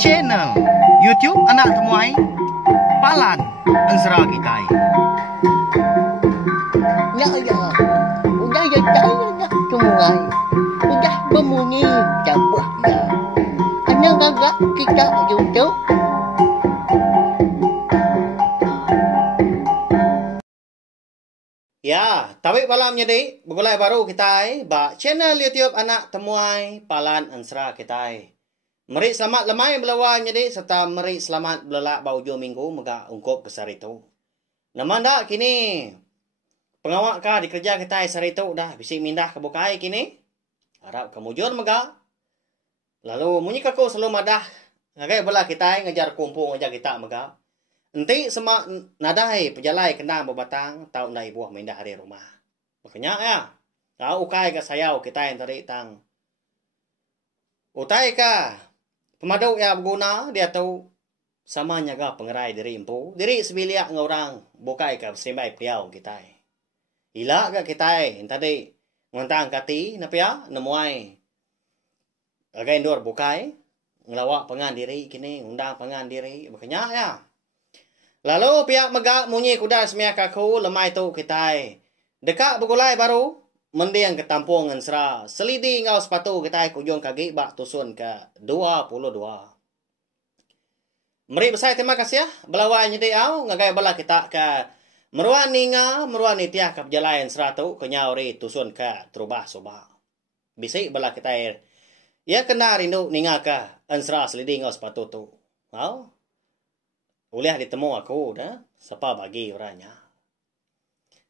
Channel YouTube Anak Temuai Palan Ensera Kitai. Ya, udah ya saya temuai, udah berbunyi cabutnya. Anak agak kita duduk. Ya, tapi malam jadi begulai baru kita ba channel YouTube Anak Temuai Palan Ensera Kitai. Meri selamat lemai belawan jadi serta meri selamat belak baujo minggu mega ungkop besar itu. Namanda kini pengawak ka dikerja kita sari itu dah bisi mindah ke bukai kini. Harap kemujur mega. Lalu munyi kaku selalu madah ngagai bela kita ngejar kumpul ngejar kita mega. Enti semak nadai pejalai kendang berbatang tahun dah ibu mindah hari rumah. Makanya ya. Tahu ukai ke sayau kita yang tadi tang. Utai ka pemaduk ya berguna dia tahu sama nyaga pengerai diri empu. Diri sebiliak ngorang bukai ka simbai priau kita. Ila ka kita tadi ngontang kati napia nemuai. Agai ndor bukai ngelawak pengan diri kini undang pengan diri makanya ya. Lalu pihak megak munyi kuda semia kaku lemai tu kita. Dekat begulai baru mendiang ke tampung Ensera. Selidi ngau sepatu kita kujung kaki bak tusun ke 22. Meri besar terima kasih ya. Belawai nyedi au ngagai bala kita ke meruan ninga meruan nitiah ke berjalan Ensera tu kenyauri tusun ke terubah soba. Bisik bala kita ya kena rindu ninga ke Ensera selidi ngau sepatu tu. Au. Boleh ditemu aku dah. Siapa bagi orangnya.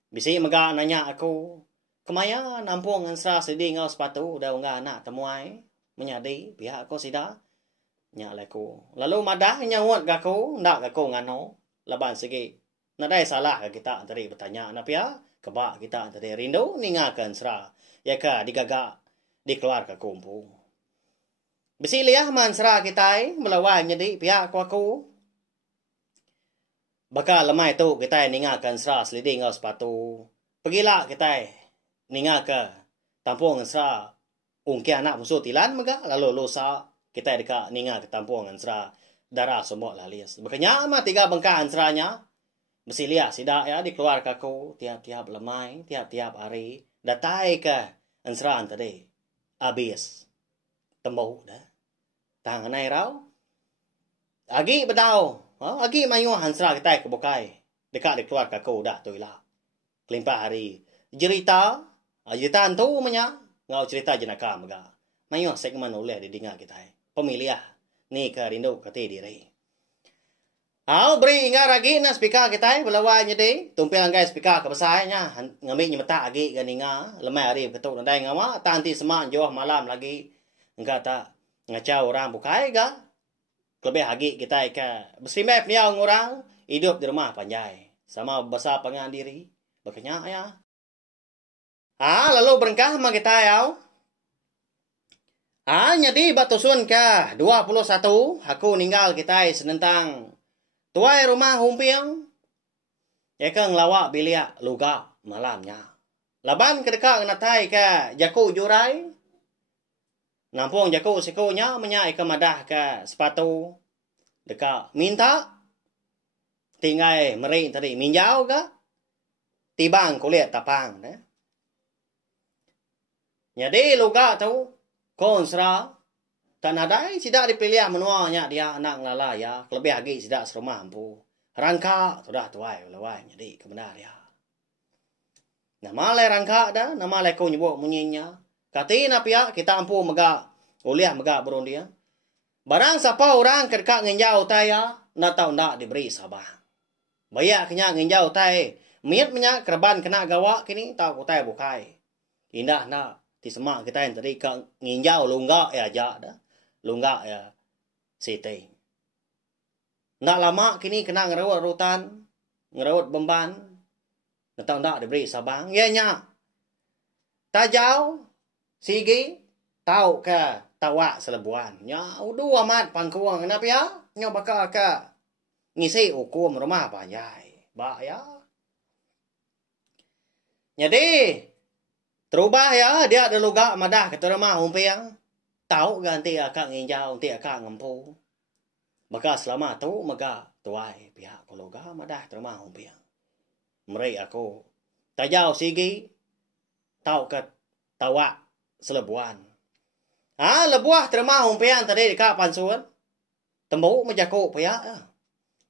Bisik megak nanya aku. Kemaya nampung Ensera selidi ngau sepatu. Dah unggah anak temuai. Menyadi pihak aku sida. Nyak laku. Lalu madah nyawat aku. Ndak aku ngano. Laban segi. Nadai salah ke kita tadi bertanya. Napia. Kebak kita tadi rindu. Ninga ke Ensera. Ya ke digagak. Dikeluar ke kumpul. Bisik liah man Ensera kita. Melawai menjadi pihak aku. Bakal lemai tu kita ninga ke Ensera selidi ngau sepatu. Pergilah kita ninga ke tampung Ensera. Ungki anak musuh tilan mega. Lalu lusa kita dekat ninga ke tampung Ensera. Darah semua lalis. Makanya ama 3 bengkak Enseranya. Mesti lihat sidak ya dikeluar ke aku. Tiap-tiap lemai. Tiap-tiap hari. Datai ke Ensera tadi. Habis. Tembau dah. Tangan air rau. Agi bedau. Agi mayu Ensera kita ke bukai. Dekat dikeluar ke aku dah tu ilah. Kelimpah hari. Cerita. Cerita tu menya. Ngau cerita jenaka mega. Mayu segmen oleh didengar kita. Pemiliah. Ni ke rindu kati diri. Au beri ingat lagi na speaker kita. Belawai nyedi. Tumpil anggai speaker kebesarnya. Ngambil nyemeta lagi ke ninga. Lemai hari ketuk nandai ngawa. Tanti semak jauh malam lagi. Enggak tak. Ngacau orang bukai ke. Lebih lagi kita ke bersimai peniau orang hidup di rumah panjai. Sama besar pengan diri. Makanya ya. Lalu berengkah sama kita ya. Jadi batusun ke 21. Aku ninggal kita senentang. Tuai rumah humpiang. Ya ke ngelawak biliak luga malamnya. Laban kedekat natai ke jaku jurai. Nampung jaku sikunya menyai ke madah ke sepatu. Dekat minta. Tinggai meri tadi minjau ke. Tibang kulit tapang. Jadi luka tu. Kau Ensera. Tak nadai sidak dipilih menuanya dia anak ngelala ya. Lebih lagi sidak serumah ampu. Rangka. Sudah tuai lewai. Jadi kebenar ya. Nama le rangka dah. Nama le kau nyebut munyinya. Kati napia kita ampu megak. Uliah megak berun dia. Barang siapa orang kedekat nginjau taya. Nak tahu nak diberi sabah. Bayak kena nginjau tay. Miat minyak kerban kena gawak kini. Tahu kutai bukai. Indah nak. Di semak kita yang tadi ke nginjau lunggak ya ajak dah. Lunggak ya siti. Nak lama kini kena ngerawat rutan. Ngerawat beban. Nak tahu nak diberi sabang. Ya nyak. Tajau. Sigi. Tahu ke tawak selebuan. Ya udah amat pangkuang. Kenapa ya? Nya bakal ke ngisi hukum rumah panjai. Bak ya. Jadi terubah ya dia ada luga madah ke rumah humpiang. tahu ganti akak nginjau nanti akak ngempu. Maka selama tu maka tuai pihak keluarga madah terima humpiang. Mereka aku tajau sigi tahu ke tawa selebuan. Lebuah terima humpiang tadi dekat pansuan. Tembuk menjakuk pihak.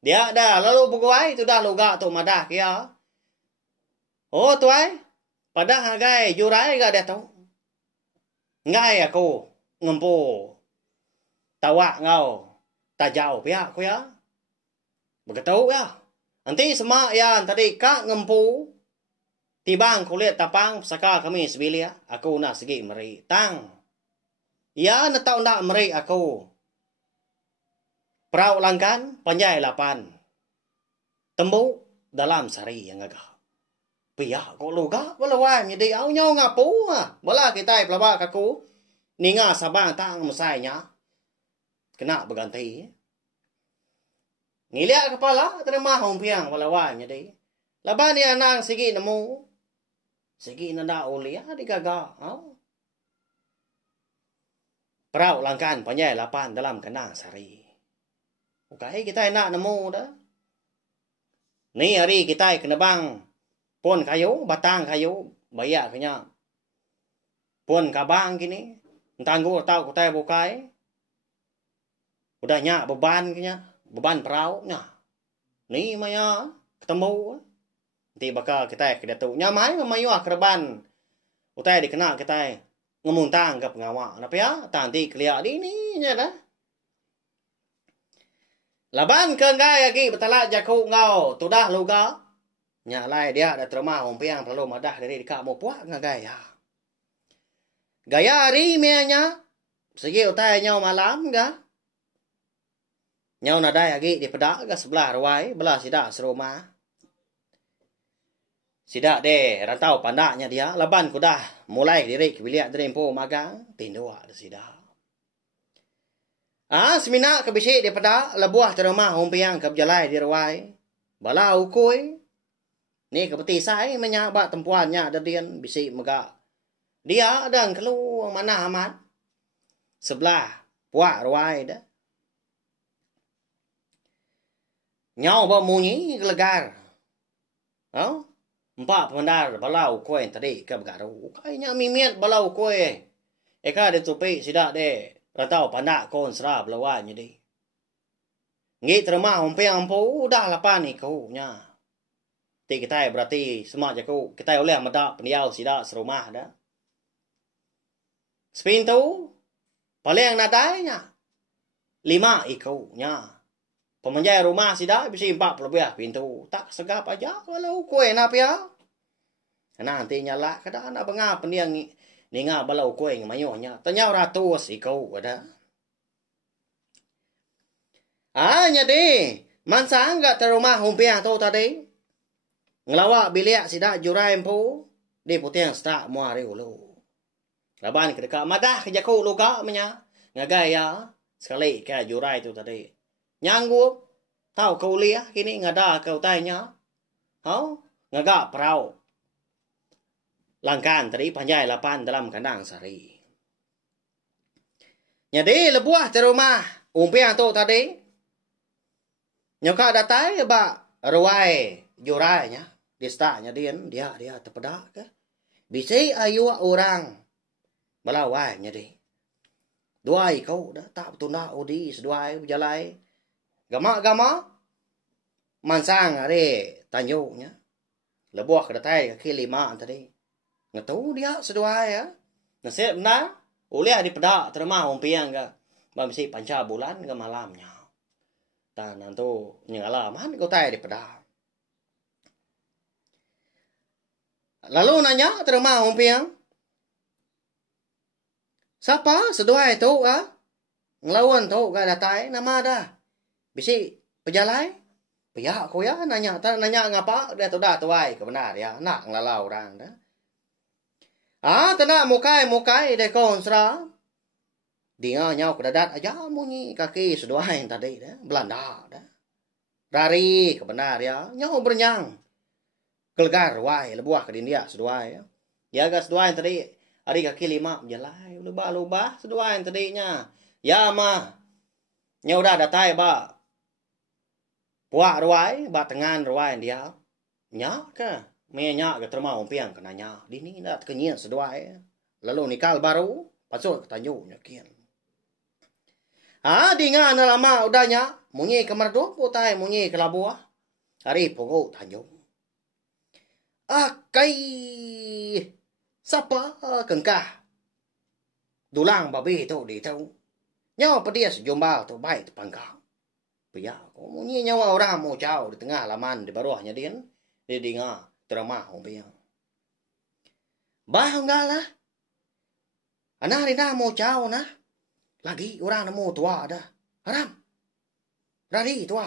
Dia dah lalu bukuai tu dah luga tu madah kia. Oh tuai, pada hagai jurai ga dia tu. Ngai aku ngempu tawa ngau tajau pihak ku ya. Begitu ya. Nanti semua yang tadi kak ngempu tibang kulit tapang saka kami sebilia. Aku nak segi meri tang. Ya nak tahu nak meri aku. Perau langkan panjai lapan. Tembuk dalam sari yang agak. Pihak kok luga balawai jadi au nyau ngapu bala kita pelaba kaku ninga sabang tang musainya kena berganti ngiliak kepala terima humpiang balawai jadi laban dia nang sigi nemu sigi nanda ulia digaga perau langkan panjai lapan dalam kenang sari okay kita nak nemu dah ni hari kita kena bang pon kayu, batang kayu, bayak kenya. Pon kabang kini, tanggu tahu kutai bukai. Udah nyak beban kenya, beban perahu nya. Ni maya ketemu. Nanti bakal kita kena tu. Nyamai mayu kerban. Utai dikena kita ngemuntang ke pengawak. Napa ya? Tanti keliak di ni nya dah. Laban ke ngai lagi betala jaku ngau, tudah luga. Nya lai dia dah terima humpiang perlu madah dari dekat mau puak ngagaya. Gaya hari mianya segi utai nyau malam ga. Nyau nadai lagi di pedak ga sebelah ruai belah sidak serumah. Sidak de rantau pandaknya dia laban kudah mulai diri kebiliak dari empu magang tindua de sidak. Semina ke bisik di pedak lebuah terima humpiang ke berjalai di ruai. Bala ukui ni kepeti saya menyabak tempuannya ada dia bisik megak. Dia dan keluar mana amat. Sebelah puak ruai dah. Nyau bermunyi gelegar. Empat pendar balau kue tadi ke bergaru. Kayaknya mimiat balau kue. Eka dia tupi sidak de. Ratau pandak kon serap lawan jadi. Ngi terima humpiang ampu dah lapan ni kau nya. Kita berarti semua jaku kita oleh medak pendiau sidak serumah dah. Sepintu paling nadainya 5 ikau nya. Pemenjai rumah sidak bisa 40 lebih pintu. Tak segap aja walau kue napa ya. Nanti nyala kada nak bengah pendiang ninga balau kue ngamayunya. Tanya ratus ikau ada. Jadi mansa enggak terumah humpiang tu tadi. Ngelawak biliak sidak jurai empu di putih stak muari ulu. Laban ke dekat madah ke jaku luka menya ngagaya sekali ke jurai tu tadi. Nyanggup tahu kuliah kini ngada kau tanya. Ngagak perau. Langkan tadi panjai lapan dalam kandang sari. Jadi lebuah terumah umpiang tu tadi. Nyoka datai ba ruai jurainya. Dia startnya dia terpedak ke. Bisa ayu orang melawai jadi. Duai kau dah tak betul nak odi seduai berjalai. Gama mansang are tanyuknya. Lebuah ke datai ke 5 tadi. Ngatu dia seduai ya. Nasib benar oleh dipedak terima umpiang ke. Bamsi panca bulan ke malamnya. Dan nantu nyalaman kau tai dipedak. Lalu nanya terima humpiang. Siapa seduai tu ngelawan tu gak datai nama dah. Bisi pejalai. Pihak aku ya nanya ngapa dia tu dah tuai kebenar ya nak ngelalau orang dah. Tena mukai dekon sera. Dia nyau kedadat aja munyi kaki seduai tadi dah Belanda dah. Rari kebenar ya nyau bernyang. Kelgar wai lebuah ke India seduai ya. Ya gas seduai tadi Hari kaki lima menjelai. Lubah-lubah seduain tadinya. Ya mah. Nya udah datai ba. Puak ruai. Ba tengan ruai dia. Nya ke. Me nya ke terma umpiang kena nya. Dini dah kenyin seduai. Lalu nikal baru. Pasal ketanju nyakin. Ah, di nga na lama udahnya. Mungi kamar do putai mungi ke labuah. Hari pogo tanju. Akai. Sapa kengkah. Dulang babi tu di tu. Nyawa pedia sejombal tu baik tu pangkau. Pia, munyi nyawa orang mau jauh di tengah laman di bawahnya dia. Dia dengar teramah umpiang. Bah enggak lah. Anak rina mau jauh nah. Lagi orang mau tua dah. Haram. Rari tua.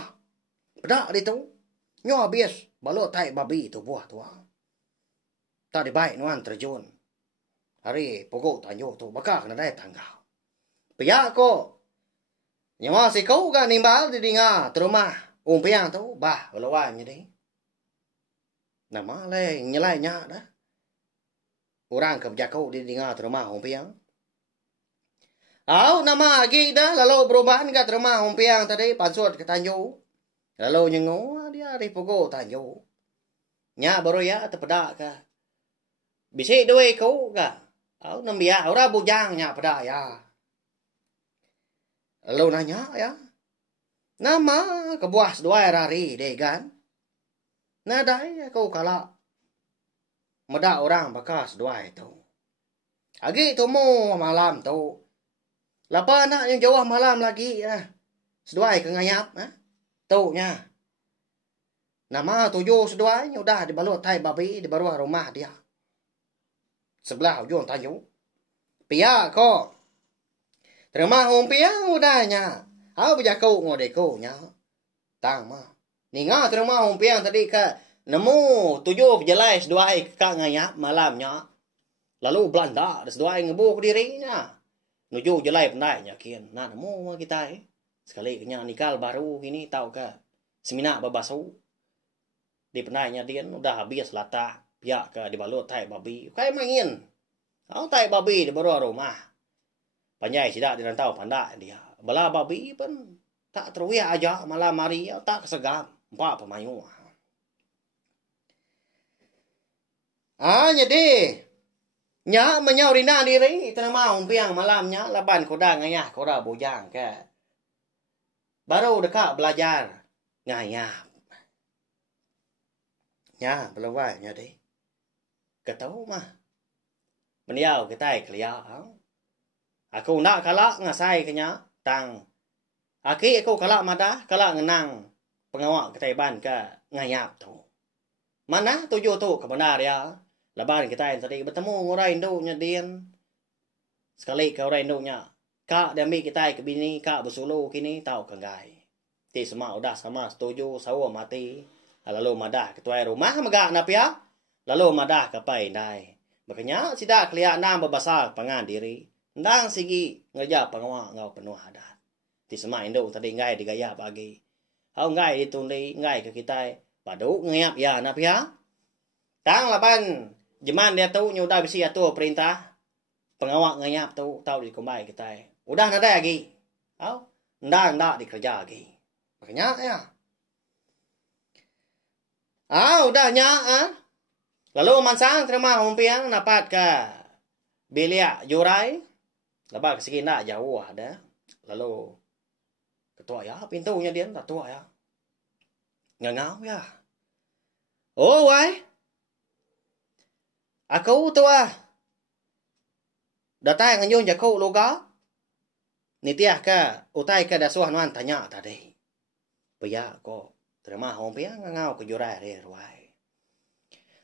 Pedak di tu. Nyawa bias balot tai babi tu buah tua. Tak dibaik nuan terjun. Hari pokok tanyo tu bakal kena dai tanggal. Pia ko. Nyawa si kau kan nimbal di dengar terumah umpiang tu bah lawan jadi. Nama le nyelai nya dah. Orang kerja kau di dengar terumah umpiang. Au nama lagi dah lalu perubahan kat terumah umpiang tadi pansut ke tanyo. Lalu nyengu dia hari pokok tanyo. Nya baru ya terpedak ka. Bisik duit kau ka. Au nambia ora bujangnya pada ya. Lalu nanya ya. Nama kebuas dua hari deh kan. Nadai kau kala. Meda orang bakas dua itu. Agi tu mu malam tu. Lapa nak yang jauh malam lagi ya. Seduai ke ngayap ha. Tu nya. Nama tujuh seduai udah dibalut tai babi di bawah rumah dia. Sebelah ujung tanjung. Pia ko. Terima umpiang udahnya. Hau berjakau ngodeku nya. Tang mah. Ninga terima umpiang tadi ke. Nemu tujuh jelai seduai ke ngayap malamnya. Lalu Belanda seduai ngebuk dirinya. Nuju jelai pendai nyakin. Nah nemu kita Sekali kenya nikal baru ini tahu ke. Semina babasu. Di pendainya dia udah habis latah. Ya ke dibalut tai babi. Kayak main. Au tai babi di bawah rumah. Panjai tidak dirantau pandai dia. Bala babi pun tak teruya aja malam hari tak kesegam. Empat pemayu. Jadi nya menyau rina diri itu nama umpiang malamnya laban koda ngayah koda bujang ke. Baru dekat belajar ngayah. Nya belawai nya deh. Ketau mah. Meniau kita kelia. Aku nak kalak ngasai kenya tang. Aki aku kalak madah kalak ngenang pengawak ketaiban ke ngayap tu. Mana tujuh tu kebenar ya. Laban kita tadi bertemu orang induknya dian. Sekali ke orang induknya. Kak demi kita ke bini kak bersuluh kini tahu kenggai. Ti semua udah sama setuju sawa mati. Lalu madah ketua rumah megak napia. Lalu madah ke paindai. Makanya sidak keliak nam berbasar pangan diri. Ndang sigi ngerja pengawak ngau penuh adat. Ti semua induk tadi ngai digaya pagi. Hau ngai ditundi ngai ke kita. Padu ngayap ya napia. Tang laban jeman dia tu nyudah bisi atur perintah. Pengawak ngayap tu tahu di kumbai kita. Udah nada lagi. Hau ndang ndak dikerja lagi. Makanya ya. Udahnya Lalu mansang terima umpiang napat ke bilia jurai. Lepas kesini nak jauh ada. Lalu ketua ya pintunya dia tak tua ya. Ngangau ya. Oh wai. Aku tua. Datang nganyun jaku loga. Nitiah ke utai ke dasuh nuan tanya tadi. Paya ko terima umpiang ngangau ke jurai ruai.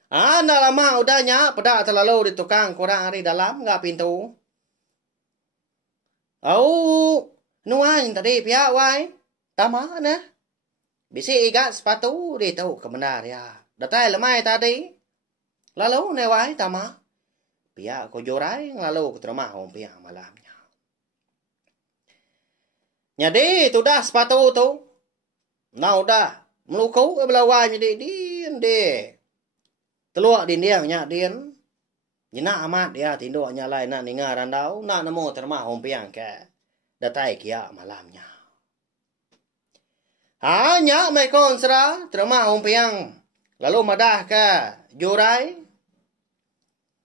Anda lama udahnya pedak terlalu di tukang kurang hari dalam enggak pintu. Nuan tadi pihak wai. Tama na. Bisi igat sepatu di tahu kebenar ya. Datai lemai tadi. Lalu ne wai tama. Pihak ko jurai lalu ke rumah umpiang malamnya. Jadi tu dah sepatu tu. Nah udah melukau belawai jadi di. Teluak di dia nya dia Jina amat ya tindo nyalai nak ninga randau nak namo terma hompiang ke datai kia malamnya. Hanya mai konsra terma hompiang lalu madah ke jurai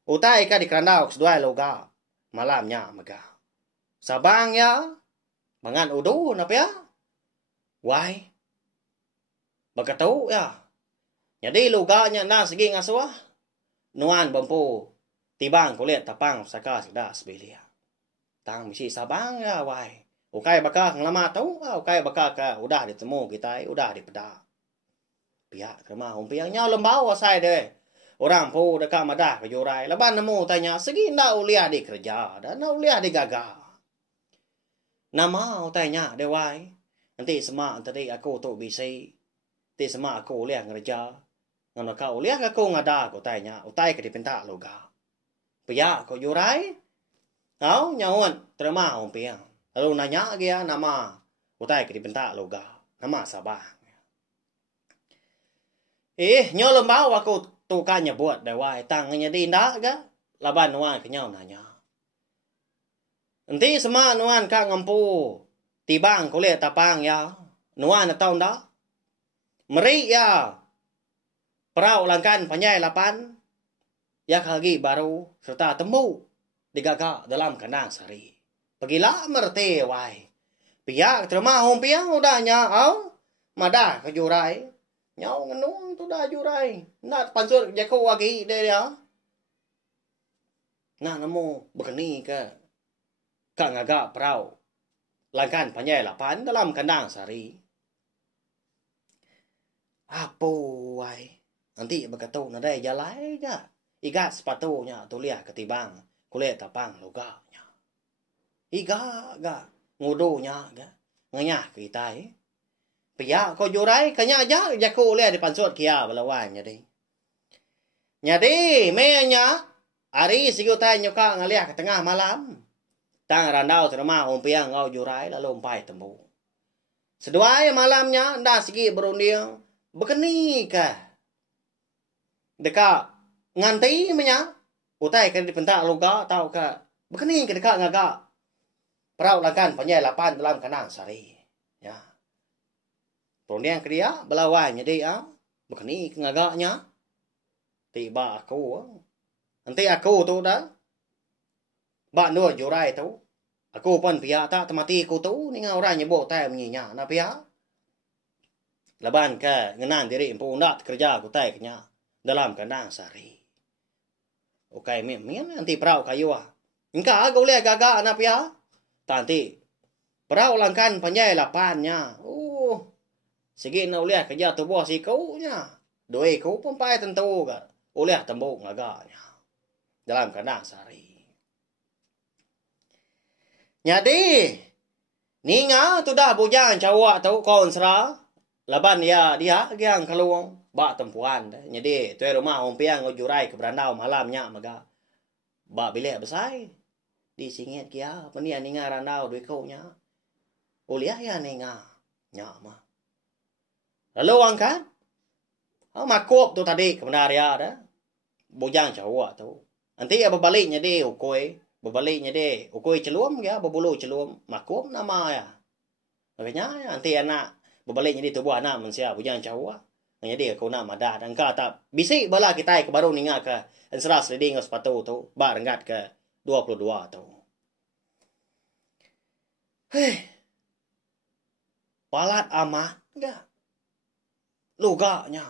utai ka di randau kedua loga malamnya mega. Sabang ya mangan udu napa ya? Wai. Bakatau ya. Jadi luganya na segi ngaswa. Nuan bampu tibang kulit tapang saka sudah sebelia. Tang misi sabang ya wai. Ukai baka nglama tau, ukai baka ka udah ditemu kita, udah dipeda. Pihak kerma umpiangnya lembau asai deh. Orang pu dekat madah ke jurai. Leban nemu tanya segi ndak uliah di kerja dan ndak uliah di gagal. Nama tanya deh wai. Nanti semak tadi aku tu bisi. Nanti semak aku uliah ngerja. Ngana kau uliah aku ngada aku tanya. Utai ke dipinta loga. Pihak kau jurai. Kau nyawan terima umpiang. Lalu nanya dia nama. Utai ke dipinta loga. Nama Sabang. Nyo lembau aku tu kan nyebut deh wai. Tangannya di ndak ke. Laban nuan ke nyau nanya. Nanti semak nuan kak ngampu. Tibang kulit tapang ya. Nuan tahu ndak? Meri ya. Perau langkan panyai lapan. Yak lagi baru serta temu digagak dalam kandang sari. Pergilah merti wai. Pihak terima hompiang udahnya au. Madah ke jurai. Nyau ngenung tu dah jurai. Nak pansur jaku lagi dia ya. Nah nemu begini ke. Kak ngagak perau. Langkan panyai lapan dalam kandang sari. Apa wai. Nanti berkata nadai jalai je. Igat sepatunya tuliah ketibang. Kulit tapang loganya. Iga ga. Ngudunya ga. Nganyah kita Pihak kau jurai. Kanya aja jaku uliah dipansut kia belawan jadi. Jadi menya. Hari sigutai nyoka ngaliah ke tengah malam. Tang randau terima umpiang ngau jurai lalu umpai temu. Seduai malamnya ndak segi berunding. Begini kah? Dekat nganti menya. Utai ke dipentak loga tau ke. Begini ke dekat ngagak. Perau lakan panyai lapan dalam kanang sari. Ya. Berunding ke dia belawan jadi ya. Begini ke ngagaknya. Tiba aku. Nanti aku tu dah. Bak nur jurai tu. Aku pun pihak tak temati aku tu. Ni orang nyebut tay menyinya. Nak pihak. Laban ke ngenang diri empu nak kerja aku tay kenya. Dalam kandang sari. Okay, min nanti perau kayu ah. Engkau aku lihat gagak nak pihak. Nanti perau langkan panyai lapannya. Segi nak lihat kerja tu buah si kau nya. Doi kau pun pai tentu ke. Uliah tembuk gagaknya. Dalam kandang sari. Jadi, ninga tu dah bujang cawak tu konsra. Laban dia yang keluang. Bak tempuan. Jadi, tu rumah umpiang ngujurai ke berandau malamnya maga. Bak bilik besai. Disingit kia. Penia ninga randau duit kau nya. Uliah ya ninga. Nyak mah. Lalu angkat. Makup tu tadi kebenaria dah. Bujang cawak tu. Nanti ya berbaliknya dia ukoi. Berbaliknya dia. Ukoi celum ya. Berbulu celum. Makup nama ya. Makanya nanti anak. Berbaliknya dia tubuh anak mensia. Bujang cawak. Jadi aku nak madah. Dan kau tak. Bisik bala kita ke baru ningat ke. Enserah seliding ke sepatu tu. Bak renggat ke 22 tu. Palat amat enggak. Lugaknya.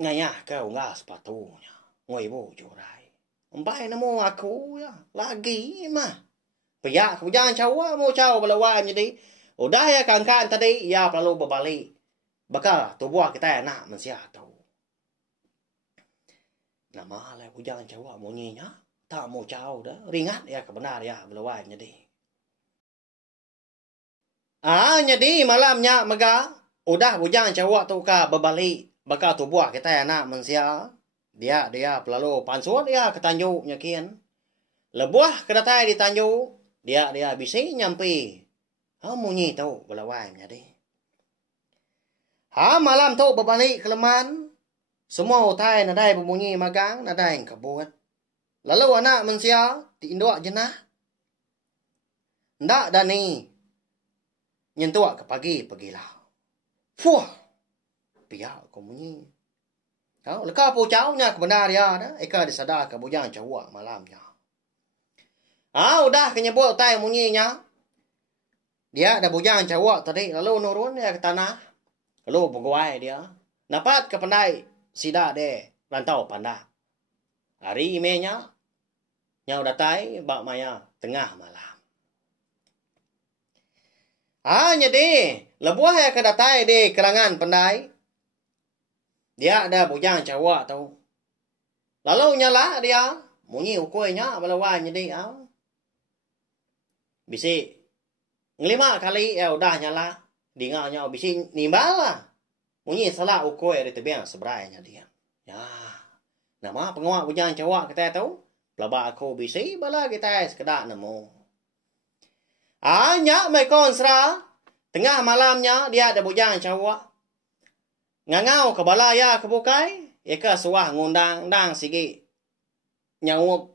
Ngayah kau enggak sepatunya. Ngoi bu jurai. Empai nemu aku ya. Lagi mah. Pihak aku jangan cawa. Mau cawa belawan jadi. Udah ya kan tadi. Ya perlu berbalik. Bakal tubuh kita enak mensia tahu. Nama lah aku jangan cawa. Mau nyinya. Tak mau cawa dah. Ringat ya kebenar ya belawan jadi. Jadi malamnya mega. Udah aku jangan cawa tu ka berbalik. Bakal tubuh kita enak mensia. Dia pelalu pansut dia ke Tanjung nyakian. Lebuah kedatai di Tanjung. Dia bisa nyampi. Munyi tahu belawan jadi. Malam tu berbalik ke Leman. Semua utai nadai berbunyi magang, nadai yang kebut. Lalu anak manusia diinduk jenah. Ndak dani. Nyentuak ke pergilah. Fuh. Pihak kau bunyi. Kau leka po caunya kebenar ya dah. Eka disadar ke bujang cawak malamnya. Udah kenyebut tay bunyinya. Dia ada bujang cawak tadi. Lalu nurun dia ke tanah. Lalu berguai dia. Napat ke pandai. Sida de. Rantau pandak. Hari imenya. Nyau datai. Bak maya. Tengah malam. Jadi. Lebuah ya ke datai di kerangan pandai. Dia ada bujang cawak tau. Lalu nyala dia. Bunyi ukuinya. Balawan jadi. Bisi. Ngelima kali ya udah nyala. Dinganya bisi nimbal lah. Bunyi salah ukui dari tebiang seberainya dia. Ya. Nama penguat bujang cawak kita tahu. Pelaba aku bisi bala kita sekedar nemu. Nyak mai konsra. Tengah malamnya dia ada bujang cawak. Ngangau ke balaya ke bukai. Eka suah ngundang dang sigi. Nyawup.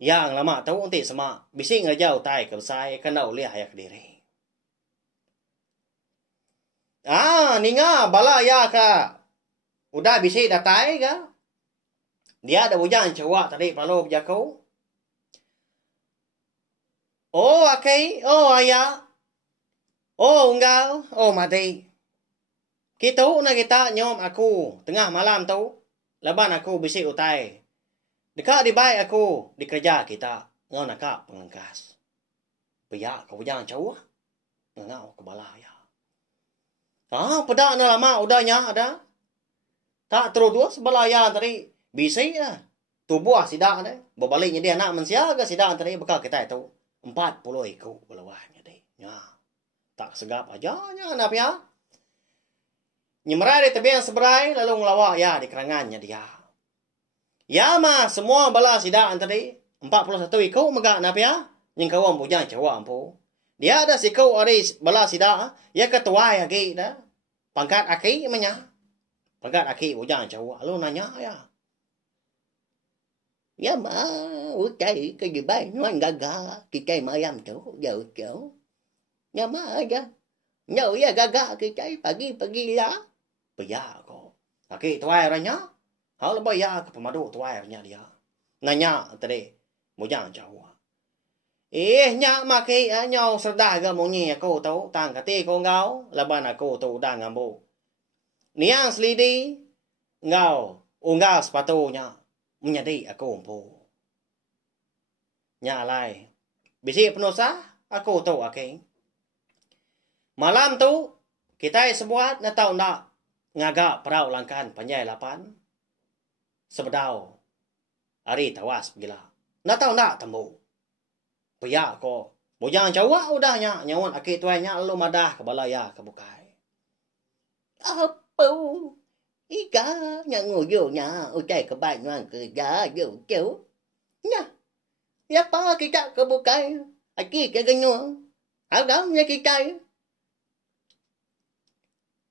Yang lama tahu nanti sama. Bisi ngejau tai ke besai. Kenau liah ya ke diri. Ninga balaya ka. Udah bisi datai ka. Dia ada bujang cawak tadi palo berjakau. Oh akai. Oh ayah. Oh unggal. Oh mati. Kita na kita nyom aku. Tengah malam tau. Laban aku bisi utai. Dekat di baik aku. Dikerja kita. Ngon nakak pengangkas. Piyak kau jangan cawak. Ngau ke balaya. Pedak na lama udahnya ada. Tak terus balaya tadi. Bisi lah. Tubuh sidak ada. Berbaliknya dia nak mensiaga sidak tadi. Bekal kita itu. 40 ekor balawanya deh. Ya. Tak segap aja. Jangan apa ya. Nyemerai di tebiang seberai, lalu ngelawak ya di kerangannya dia. Ya mah, semua bala sidaan tadi, 41 ikut megak napa ya? Yang kawan bujang cawak ampu. Dia ada sikau ada bala sidaan, ya ketua ya ki dah. Pangkat aki menya. Pangkat aki bujang cawak, lalu nanya ya. Ya mah, ucai ke jibai nuan gaga, kita mayam tu, jauh jauh. Ya mah aja. Nyau ya gaga kita pagi-pagi ya. Baya ko. Aki tuai ranya. Hal baya ke pemadu tuai ranya dia. Nanya tadi. Bujang cawak. Nyak maki nyau serdah ke munyi aku tau. Tang kati ko ngau. Laban aku tu dah ngambu. Niang selidi. Ngau. Unggal sepatunya. Menyadi aku umpu. Nyak lai. Bisi penusa. Aku tu aki. Malam tu. Kita sebuat na tau nak. Ngaga perau langkan panjai lapan. Sebedau. Hari tawas gila. Na tau nak temu. Paya ko. Bujang cawak udahnya. Nyawan aki tuanya lalu madah ke balaya ke bukai. Apa? Ika yang nguyo nya. Ucai ke baik nuan kerja. Jauh. Nya. Ya pa kita ke bukai. Aki ke genyong. Agaknya kita.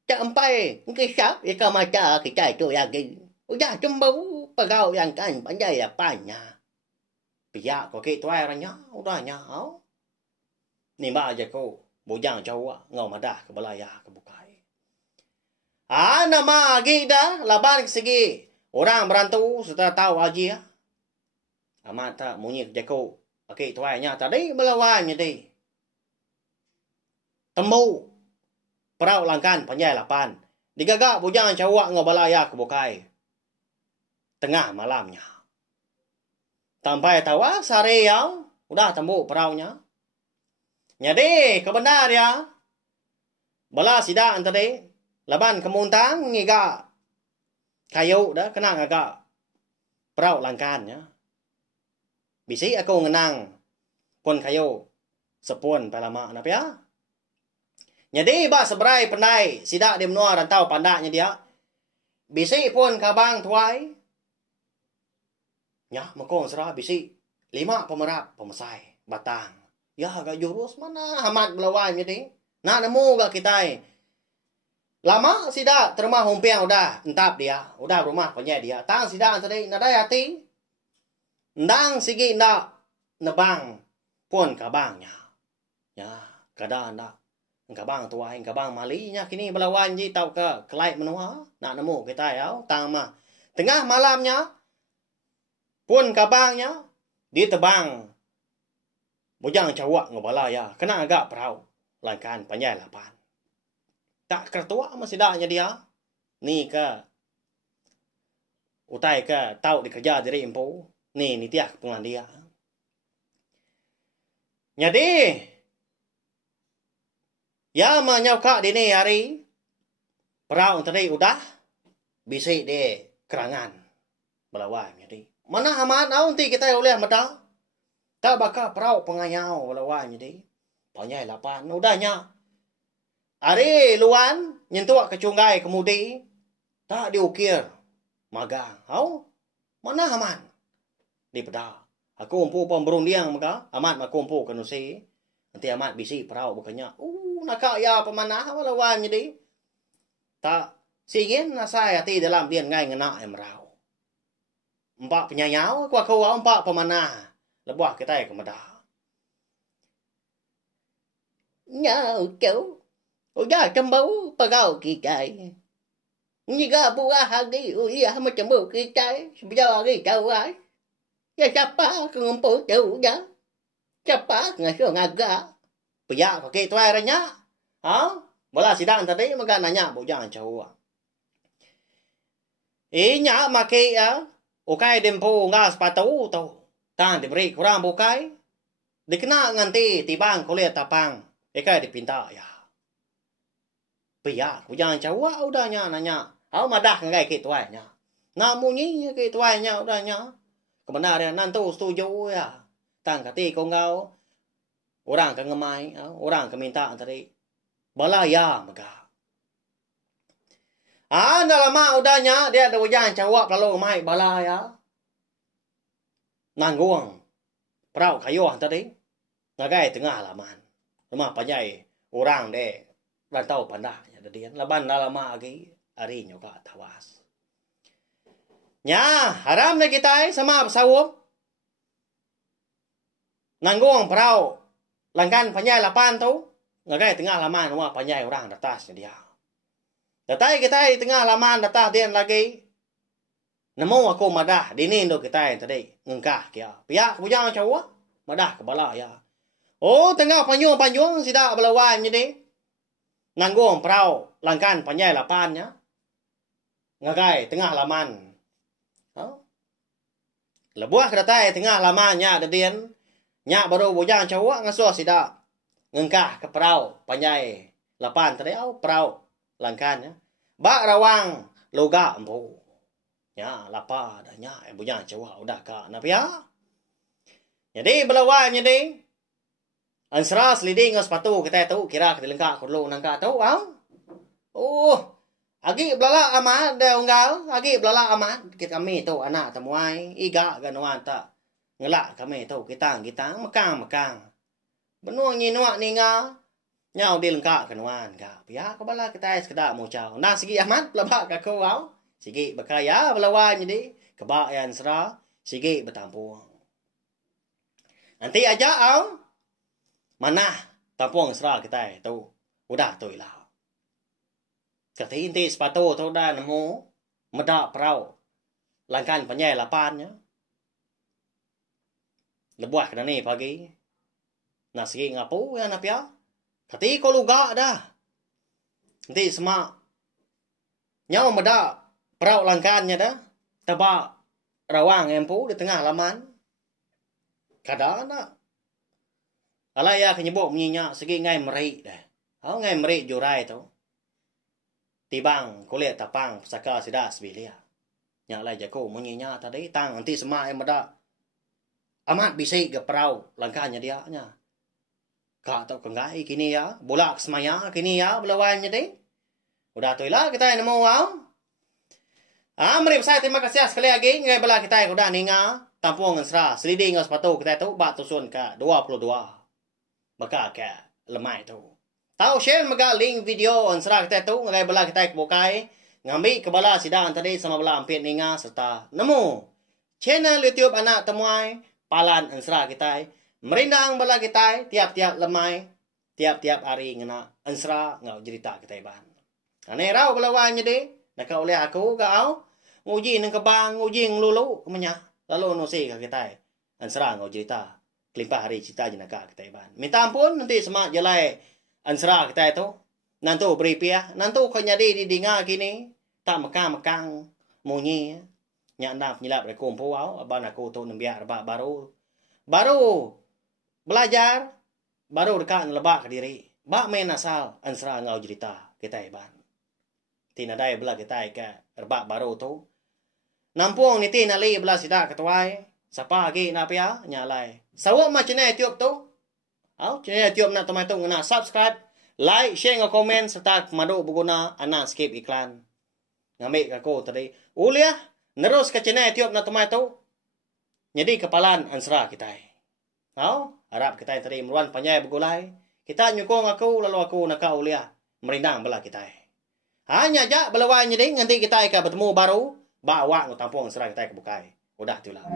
Tak empai, kisah ika maca kita itu lagi. Udah cembau pegau yang kan panjai apanya. Pihak kau kita orangnya, udahnya. Ni mbak aja kau, bujang cawak, ngau madah ke balaya ke bukai. Nama kita, laban segi. Orang berantau sudah tahu aja. Amat tak munyi kerja kau. Okey, tuanya tadi melawannya deh. Temu. Perau langkan panjai lapan. Digagak bujang cawak ngobalaya ke bukai. Tengah malamnya. Sampai tawa sare yang udah temu peraunya. Jadi kebenar ya. Bala sida tadi. Laban kemuntang ngiga. Kayu dah kena ngagak. Perau langkannya. Bisi aku ngenang. Pun kayu. Sepun palama napa ya. Jadi ba seberai pandai sidak dia menua rantau pandaknya dia. Bisi pun kabang tuai. Ya, makong serah bisi 5 pemerap pemesai batang. Ya, agak jurus mana amat belawan jadi. Nak nemu gak kita. Lama sidak terima humpiang udah entap dia, udah rumah punya dia. Tang sidak tadi nadai hati. ndang sige ndak nebang pun kabangnya. Ya, kada ndak. Kabang tuai, kabang malinya kini belawan ji tau ke kelai menua nak nemu kita ya tang mah. Tengah malamnya pun kabangnya ditebang. Bujang cawak ngobala ya, kena agak perau. Langkan panjai lapan. Tak kertua masih daknya dia. Ni ke utai ke tau dikerja dari impu. Ni tiak pengan dia. Jadi ya menyau kak di ni hari perau tadi udah bisik de kerangan belawai jadi mana aman au nanti kita boleh meda tak bakal perau pengayau belawai jadi panjai lapan udahnya hari luan nyentuak ke cunggai kemudi tak diukir magang au mana aman di peda aku umpu pemberundiang maka amat aku umpu kenusi nanti amat bisi perau bukannya nak ya pemanah walawan jadi tak singin nasa hati dalam dia ngai ngena emrau empat penyayau kwa kau empat pemanah lebuah kita ke meda nyau kau udah cembau pagau kikai ni ga buah hagi iya macam bau kikai sebelah lagi kau ai ya siapa ngumpul jauh ya siapa ngasuh ngaga Pia pakai tuai ranya. Ha? Bola sidang tadi maka nanya bujang cowok. Nya makai ya. Ukai dempo ngas sepatu tu. Tang diberi kurang bukai. Dikena nganti tibang kulit tapang. Ekai dipinta ya. Pia bujang cowok udahnya nanya. Au madah ngai ke tuainya. Namunyi ke tuainya udahnya. Kebenaran nanti setuju ya. Tang kati kau ngau. Orang ke ngemai, orang ke minta tadi. Balaya maka. Dah lama udahnya dia ada wajah cawak lalu ngemai balaya. Nangguang. Perau kayu tadi. Ngagai tengah laman. Rumah panjai orang de rantau pandah ya dia. Laban lama lagi hari nyoka tawas. Nya haram na kita sama pesawup. Nangguang perau langkan panjai lapan tu, ngagai tengah laman rumah panjai orang datasnya dia. Datai kita tengah laman datah dia lagi. Nemu aku madah dini do kita tadi ngengkah kia. Pihak bujang cowok madah ke bala ya. Oh tengah panjung sida belawan jadi. Nanggung perau langkan panjai lapannya. Ngagai tengah laman. Lebuah ke datai tengah lamannya ada dia. Nya baru bujang cowok ngasuh sida ngengkah ke perau panjai lapan tadi au perau langkannya bak rawang loga empu ya lapa danya bujang cowok udah ka na pia jadi belawan jadi ansra sliding sepatu kita tahu kira kita lengkap perlu nangka tahu au oh agi belala amat de unggal agi belala amat kita kami tu anak temuai iga ganuan tak ngelak kami tahu kita mekang benuang nyinuak ninga nyau di lengkap kenuan ka pihak kebala kita sekedar mau cau nah segi amat pelabak ka kau segi berkaya belawan jadi kebak yang serah segi bertampung nanti aja au mana tampung serah kita tu udah tu lah kata inti sepatu tu dah nemu medak perau langkan panjai lapannya lebuah kena ni pagi. Nasi ngapu ya napia. Kati ko luga dah. Nanti semak. Nyawa meda perau langkannya dah. Tebak rawang empu di tengah laman. Kadang nak. Alaya kenyebuk menyinya segi ngai merik dah. Ngai merik jurai tu. Tibang kulit tapang pusaka sida sebilia. Nyak lai jago menyinya tadi tang nanti semak yang meda. Amat bisik ke perau langkahnya dia nya. Kak tau kengai kini ya, bolak semaya kini ya belawan jadi. Udah tu lah kita nemu wow. Mari saya terima kasih sekali lagi ngai bela kita udah ninga tampung ngesra seliding ngos sepatu kita tu bat tusun ke 22. Maka ke lemai tu. Tahu share mega link video ngesra kita tu ngai bela kita bukai ngambil ke bala sidang tadi sama bela ampit ninga serta nemu channel YouTube anak temuai palan ansra kita merindang bala kita tiap-tiap lemai tiap-tiap hari ngena ansra ngau cerita kita ban ane rau balawan jadi nak oleh aku kau nguji nang kebang nguji lulu kemanya lalu nosi ka kita ansra ngau cerita kelimpah hari cerita jenaka kita ban minta ampun nanti semak jelai ansra kita itu nanti beri pia nanti kau nyadi di dinga kini tak mekang munyi nyandap nyilap rekom puau aban aku tu nembiak rebak baru belajar baru dekat lebak ke diri bak main asal ansra ngau cerita kita ban tina dai bela kita ke rebak baru tu nampung ni tina li bela sida ketuai sapa lagi na pia nyalai sawak macam ni tiup tu au channel tiup nak tomai tu ngena subscribe like share ngau komen serta madu berguna anak skip iklan ngambil aku tadi uliah nerus ke channel tiup nak tomai tu jadi kepalan ansra kita au harap kita tadi meruan panjai bergulai kita nyukong aku lalu aku nak kau uliah merindang bela kita hanya jak belawan jadi nanti kita akan bertemu baru bawa ngau tampung ansra kita ke bukai udah itulah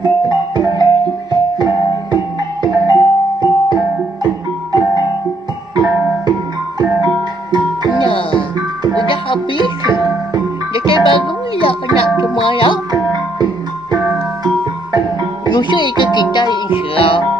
udah habis. Jadi baru ya anak semua ya. Ngusir ke kita insya